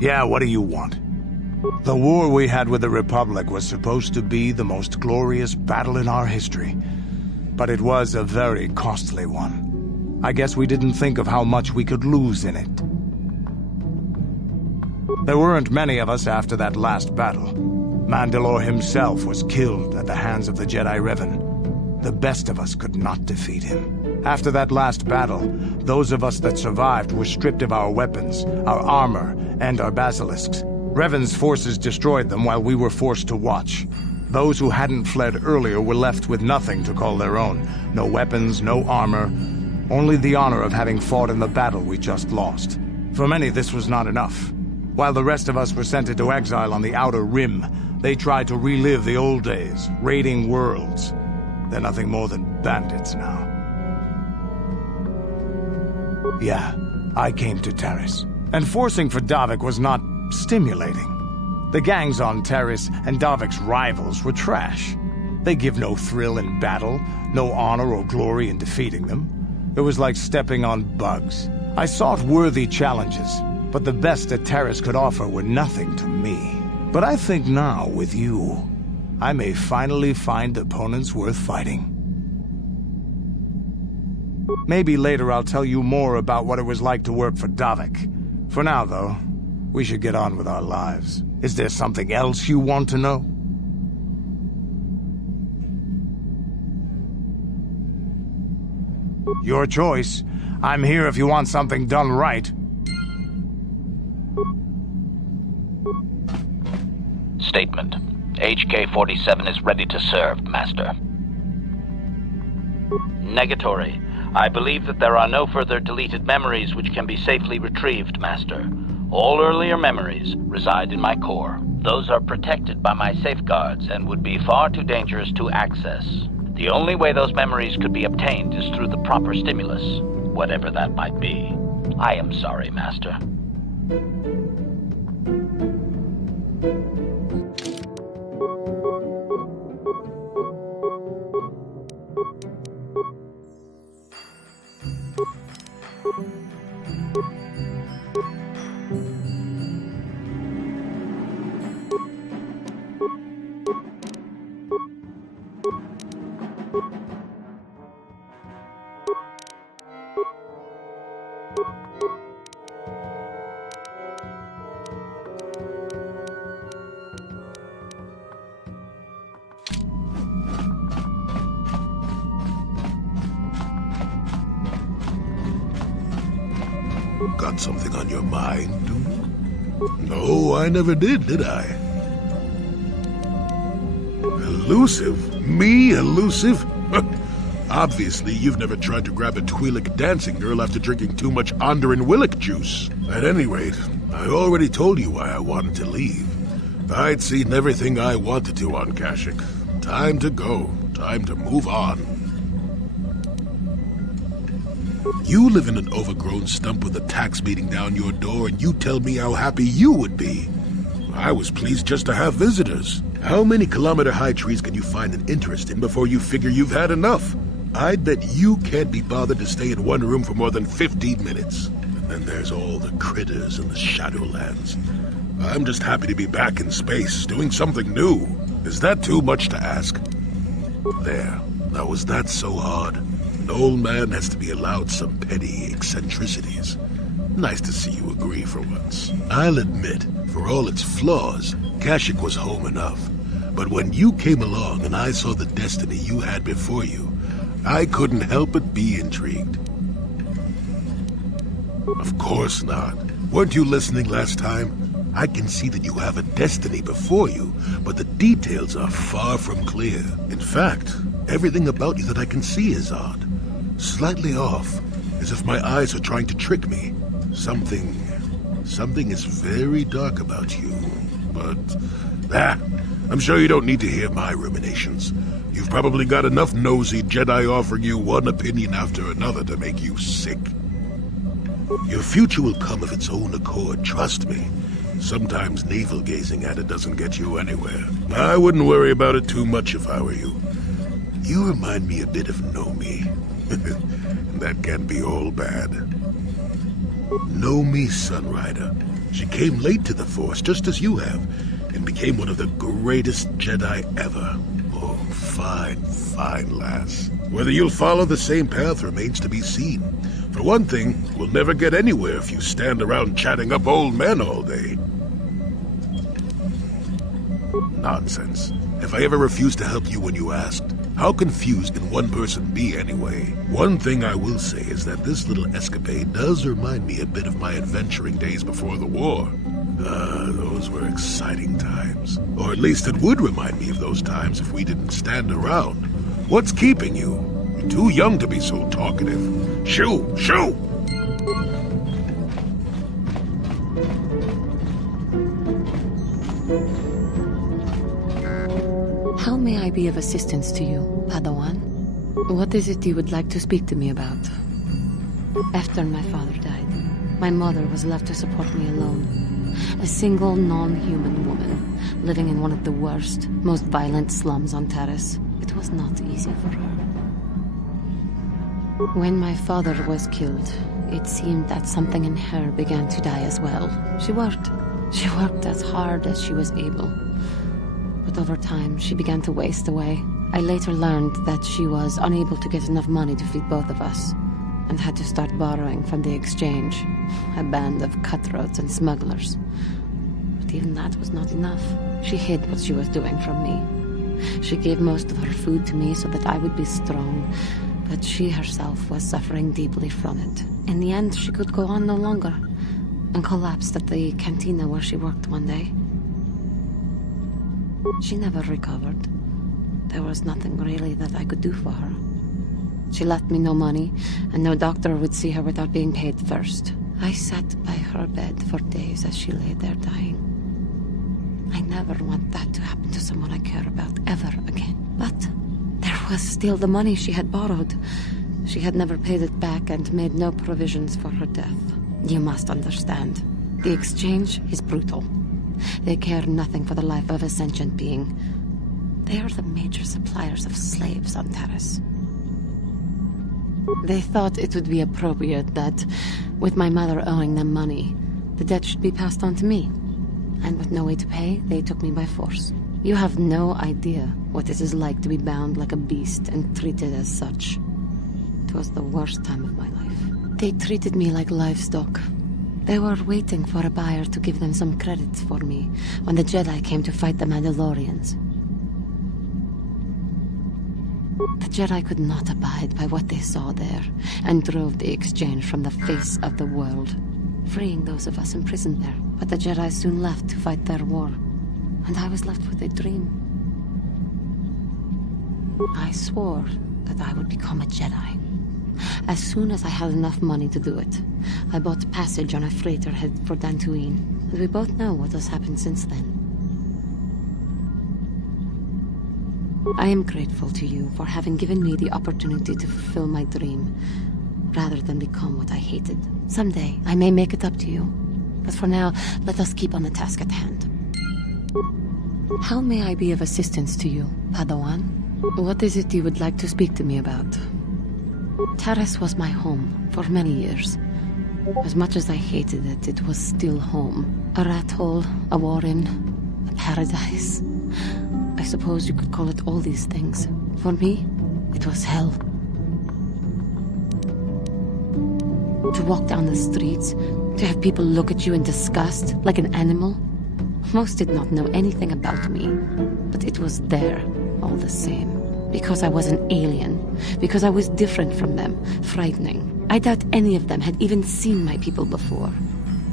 Yeah, what do you want? The war we had with the Republic was supposed to be the most glorious battle in our history. But it was a very costly one. I guess we didn't think of how much we could lose in it. There weren't many of us after that last battle. Mandalore himself was killed at the hands of the Jedi Revan. The best of us could not defeat him. After that last battle, those of us that survived were stripped of our weapons, our armor, and our basilisks. Revan's forces destroyed them while we were forced to watch. Those who hadn't fled earlier were left with nothing to call their own. No weapons, no armor, only the honor of having fought in the battle we just lost. For many, this was not enough. While the rest of us were sent into exile on the Outer Rim, they tried to relive the old days, raiding worlds. They're nothing more than bandits now. Yeah, I came to Taris. And forcing for Davik was not stimulating. The gangs on Taris and Davik's rivals were trash. They give no thrill in battle, no honor or glory in defeating them. It was like stepping on bugs. I sought worthy challenges, but the best that Taris could offer were nothing to me. But I think now, with you, I may finally find opponents worth fighting. Maybe later I'll tell you more about what it was like to work for Davik. For now, though, we should get on with our lives. Is there something else you want to know? Your choice. I'm here if you want something done right. Statement. HK-47 is ready to serve, Master. Negatory. I believe that there are no further deleted memories which can be safely retrieved, Master. All earlier memories reside in my core. Those are protected by my safeguards and would be far too dangerous to access. The only way those memories could be obtained is through the proper stimulus, whatever that might be. I am sorry, Master. Got something on your mind, dude? No, I never did I? Elusive? Me, elusive? Obviously, you've never tried to grab a Twi'lek dancing girl after drinking too much Onderan Willick juice. At any rate, I already told you why I wanted to leave. I'd seen everything I wanted to on Kashyyyk. Time to go. Time to move on. You live in an overgrown stump with a tax beating down your door, and you tell me how happy you would be. I was pleased just to have visitors. How many kilometer-high trees can you find an interest in before you figure you've had enough? I'd bet you can't be bothered to stay in one room for more than 15 minutes. And then there's all the critters in the Shadowlands. I'm just happy to be back in space, doing something new. Is that too much to ask? There. Now, was that so hard? An old man has to be allowed some petty eccentricities. Nice to see you agree for once. I'll admit, for all its flaws, Kashyyyk was home enough. But when you came along and I saw the destiny you had before you, I couldn't help but be intrigued. Of course not. Weren't you listening last time? I can see that you have a destiny before you, but the details are far from clear. In fact, everything about you that I can see is odd. Slightly off, as if my eyes are trying to trick me. Something is very dark about you. But, I'm sure you don't need to hear my ruminations. You've probably got enough nosy Jedi offering you one opinion after another to make you sick. Your future will come of its own accord, trust me. Sometimes navel-gazing at it doesn't get you anywhere. I wouldn't worry about it too much if I were you. You remind me a bit of Nomi. That can be all bad. Nomi, Sunrider. She came late to the Force, just as you have, and became one of the greatest Jedi ever. Oh, fine, fine lass. Whether you'll follow the same path remains to be seen. For one thing, we'll never get anywhere if you stand around chatting up old men all day. Nonsense. Have I ever refused to help you when you asked? How confused can one person be anyway? One thing I will say is that this little escapade does remind me a bit of my adventuring days before the war. Those were exciting times. Or at least it would remind me of those times if we didn't stand around. What's keeping you? You're too young to be so talkative. Shoo! Shoo! How may I be of assistance to you, Padawan? What is it you would like to speak to me about? After my father died, my mother was left to support me alone. A single non-human woman, living in one of the worst, most violent slums on Taris. It was not easy for her. When my father was killed, it seemed that something in her began to die as well. She worked as hard as she was able. But over time, she began to waste away. I later learned that she was unable to get enough money to feed both of us, and had to start borrowing from the exchange, a band of cutthroats and smugglers. But even that was not enough. She hid what she was doing from me. She gave most of her food to me so that I would be strong, but she herself was suffering deeply from it. In the end, she could go on no longer, and collapsed at the cantina where she worked one day. She never recovered. There was nothing really that I could do for her. She left me no money, and no doctor would see her without being paid first. I sat by her bed for days as she lay there dying. I never want that to happen to someone I care about ever again. But there was still the money she had borrowed. She had never paid it back and made no provisions for her death. You must understand. The exchange is brutal. They care nothing for the life of a sentient being. They are the major suppliers of slaves on Taris. They thought it would be appropriate that, with my mother owing them money, the debt should be passed on to me. And with no way to pay, they took me by force. You have no idea what it is like to be bound like a beast and treated as such. It was the worst time of my life. They treated me like livestock. They were waiting for a buyer to give them some credit for me when the Jedi came to fight the Mandalorians. The Jedi could not abide by what they saw there, and drove the exchange from the face of the world, freeing those of us imprisoned there. But the Jedi soon left to fight their war, and I was left with a dream. I swore that I would become a Jedi. As soon as I had enough money to do it, I bought passage on a freighter headed for Dantooine, and we both know what has happened since then. I am grateful to you for having given me the opportunity to fulfill my dream, rather than become what I hated. Someday, I may make it up to you, but for now, let us keep on the task at hand. How may I be of assistance to you, Padawan? What is it you would like to speak to me about? Taris was my home for many years. As much as I hated it, it was still home. A rat hole, a warren, a paradise. I suppose you could call it all these things. For me, it was hell. To walk down the streets, to have people look at you in disgust, like an animal. Most did not know anything about me, but it was there, all the same. Because I was an alien, because I was different from them, frightening. I doubt any of them had even seen my people before.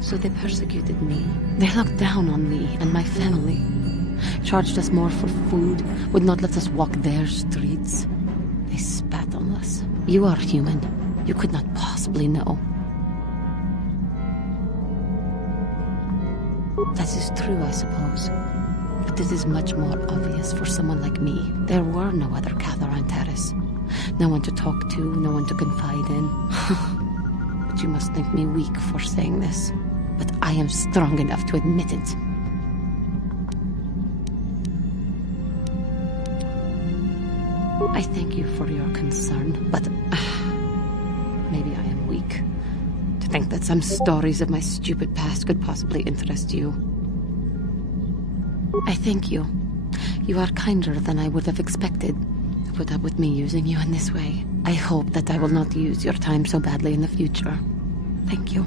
So they persecuted me. They looked down on me and my family. Charged us more for food, would not let us walk their streets. They spat on us. You are human. You could not possibly know. That is true, I suppose. But it is much more obvious for someone like me. There were no other KoTOR on Taris. No one to talk to, no one to confide in. But you must think me weak for saying this. But I am strong enough to admit it. I thank you for your concern, but maybe I am weak. To think that some stories of my stupid past could possibly interest you. I thank you. You are kinder than I would have expected to put up with me using you in this way. I hope that I will not use your time so badly in the future. Thank you.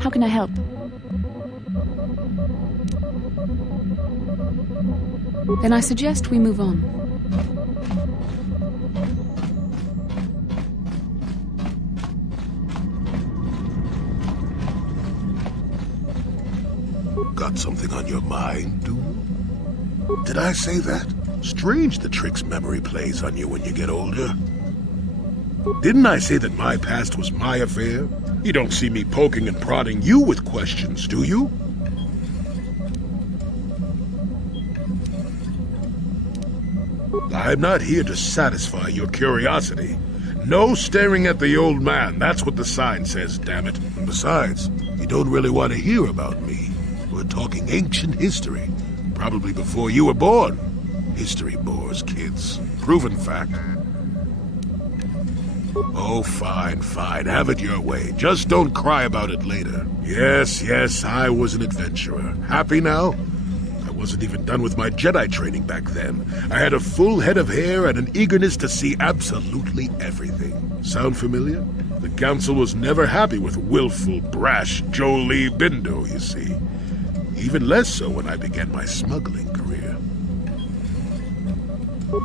How can I help? Then I suggest we move on. Got something on your mind, do you? Did I say that? Strange the tricks memory plays on you when you get older. Didn't I say that my past was my affair? You don't see me poking and prodding you with questions, do you? I'm not here to satisfy your curiosity. No staring at the old man, that's what the sign says, damn it. And besides, you don't really want to hear about me. We're talking ancient history, probably before you were born. History bores kids. Proven fact. Oh, fine, have it your way. Just don't cry about it later. Yes, I was an adventurer. Happy now? I wasn't even done with my Jedi training back then. I had a full head of hair and an eagerness to see absolutely everything. Sound familiar? The Council was never happy with willful, brash Jolie Bindo, you see. Even less so when I began my smuggling career.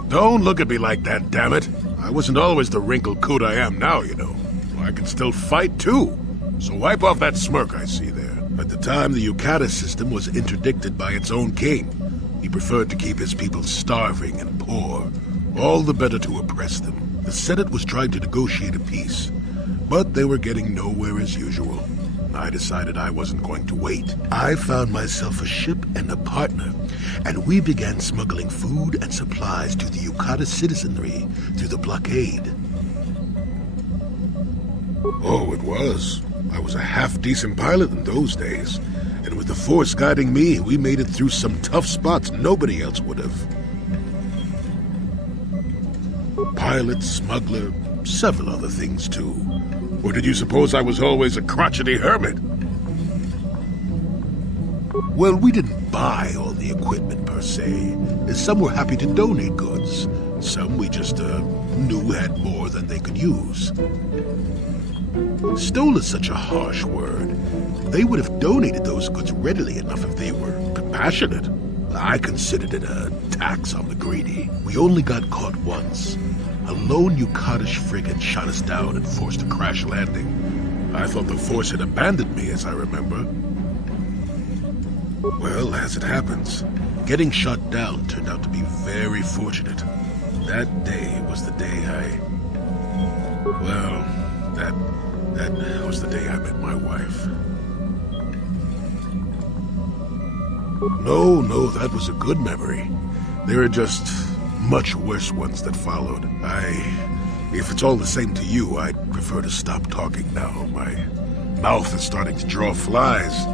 Don't look at me like that, damn it. I wasn't always the wrinkled coot I am now, you know. I can still fight, too. So wipe off that smirk I see there. At the time, the Yukata system was interdicted by its own king. He preferred to keep his people starving and poor, all the better to oppress them. The Senate was trying to negotiate a peace, but they were getting nowhere as usual. I decided I wasn't going to wait. I found myself a ship and a partner, and we began smuggling food and supplies to the Yukata citizenry through the blockade. Oh, it was. I was a half-decent pilot in those days, and with the Force guiding me, we made it through some tough spots nobody else would have. Pilot, smuggler, several other things too. Or did you suppose I was always a crotchety hermit? Well, we didn't buy all the equipment per se. Some were happy to donate goods. Some we just knew had more than they could use. Stole is such a harsh word. They would have donated those goods readily enough if they were compassionate. I considered it a tax on the greedy. We only got caught once. A lone Yukatish frigate shot us down and forced a crash landing. I thought the Force had abandoned me, as I remember. Well, as it happens, getting shot down turned out to be very fortunate. That day was the day that was the day I met my wife. No, that was a good memory. There are just much worse ones that followed. If it's all the same to you, I'd prefer to stop talking now. My mouth is starting to draw flies.